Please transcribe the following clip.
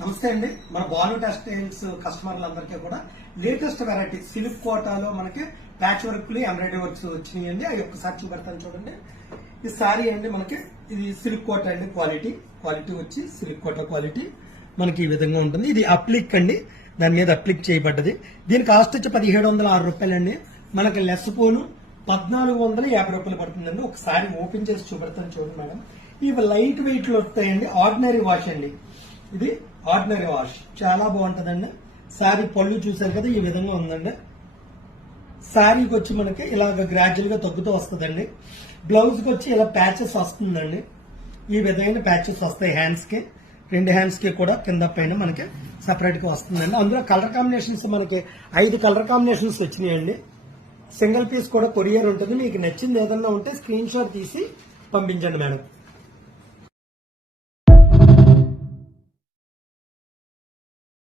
నమస్తే అండి. మన బాలు టెక్స్టైల్స్ కస్టమర్లందరికీ కూడా లేటెస్ట్ వెరైటీ సిల్క్ కోటాలో మనకి ప్యాచ్ వర్క్ ఎంబ్రాయిడరీ వర్క్స్ వచ్చినాయండి. అవి ఒక్కసారి చూపెడతాను చూడండి. ఈ సారీ అండి మనకి ఇది సిల్క్ కోట అండి. క్వాలిటీ వచ్చి సిల్క్ కోట క్వాలిటీ మనకి ఈ విధంగా ఉంటుంది. ఇది అప్లిక్ అండి, దాని మీద అప్లిక్ చేయబడ్డది. దీని కాస్ట్ వచ్చి 1706 రూపాయలండి. మనకి లెస్ పోను 1450 రూపాయలు పడుతుందండి. ఒకసారి ఓపెన్ చేసి చూపెడతాను చూడండి మేడం. ఇవి లైట్ వెయిట్ లో వస్తాయండి. ఆర్డినరీ వాష్ అండి. ఇది ఆర్డినరీ వాష్ చాలా బాగుంటదండి. శారీ పళ్ళు చూసారు కదా, ఈ విధంగా ఉందండి. శారీకి వచ్చి మనకి ఇలాగ గ్రాడ్యువల్ గా తగ్గుతూ వస్తుందండి. బ్లౌజ్ కి వచ్చి ఇలా ప్యాచెస్ వస్తుందండి. ఈ విధమైన ప్యాచెస్ వస్తాయి హ్యాండ్స్ కి, 2 హ్యాండ్స్ కి కూడా కింద పైన మనకి సపరేట్ గా వస్తుందండి. అందులో కలర్ కాంబినేషన్స్ మనకి 5 కలర్ కాంబినేషన్స్ వచ్చినాయండి. సింగిల్ పీస్ కూడా కొరియర్ ఉంటుంది. మీకు నచ్చింది ఏదన్నా ఉంటే స్క్రీన్ షాట్ తీసి పంపించండి మేడం.